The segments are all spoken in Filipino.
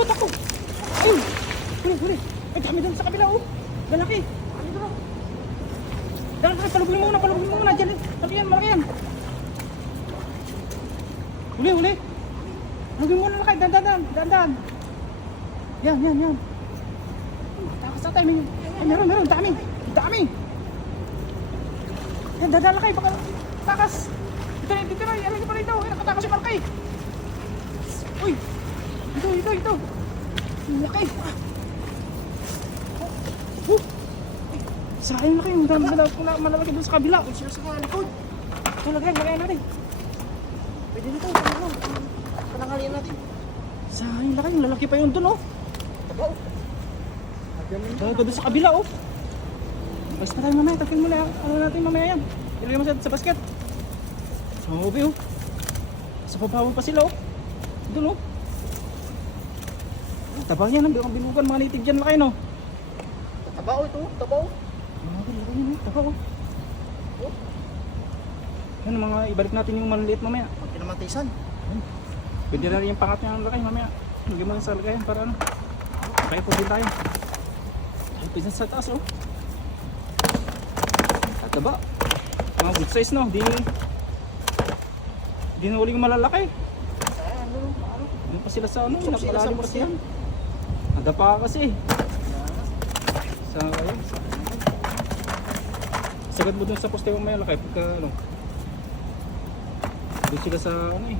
Takbo, takbo. Ayun. Huli. Ay, dami doon sa kabila, oh. Lalaki. Ano ito, oh. Lalaki, palugin mo muna. Diyan, malaki yan. Huli. Palugin mo muna, lalaki. Dandan. Yan. Takas na tayo. Ay, meron. Dami. Yan, dandan lalaki. Baka takas. Dito na. Yan, ito. Ay, nakatakas yung malaki. Uy. Ito. Laki. Sayang laki. Ang dami malalaki doon sa kabila. Kung sila sa likod. Ito, lagayan natin. Pwede nito. Panangalian natin. Sayang laki. Ang lalaki pa yun doon, oh. Tabaw. Daga doon sa kabila, oh. Basta tayo mamaya. Tagpin mo na. Ano natin mamaya yan. Ilagay mo sa basket. Sabi, oh. Sa pabawan pa sila, oh. Doon, oh. Tabaw yan, ang binugan mga native dyan laki, no? Tabaw ito, tabaw. Tabaw. Yan mga ibalik natin yung maliliit mamaya. Ang pinamatisan. Pwede na rin yung pangat niya ang laki mamaya. Lagyan mo lang sa lagayan para ano. Kaya po din tayo. Ay, pisa sa taas, oh. At taba. Mga good size, no? Di na uling malalaki. Ano pa sila sa ano? Napalalim pa sila. Nadapa kasi. Sagad mo dun sa poste mo may lakay pagka ano. Doon sila sa ano eh.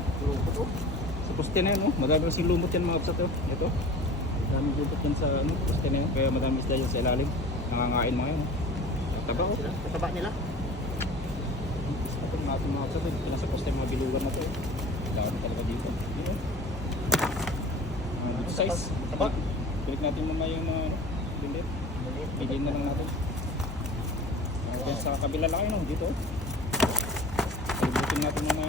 Sa poste na yun, oh. Madami kasing lumot yan mga kapsat, oh. Ito. Madami lumot yan sa ano, poste na yun. Kaya madami isda yan sa ilalim. Nangangain mga yun, oh. Taba, oh. Taba nila. Ito mga ating mga kapsat, oh. Sa poste mga bilugan na to, oh. Dami talaga dito. Yun, oh. Good size. Taba. Balik natin mamaya yung mga bilit. Bigyan na lang natin. Sa kabila lang yun, dito. Palibutin natin mga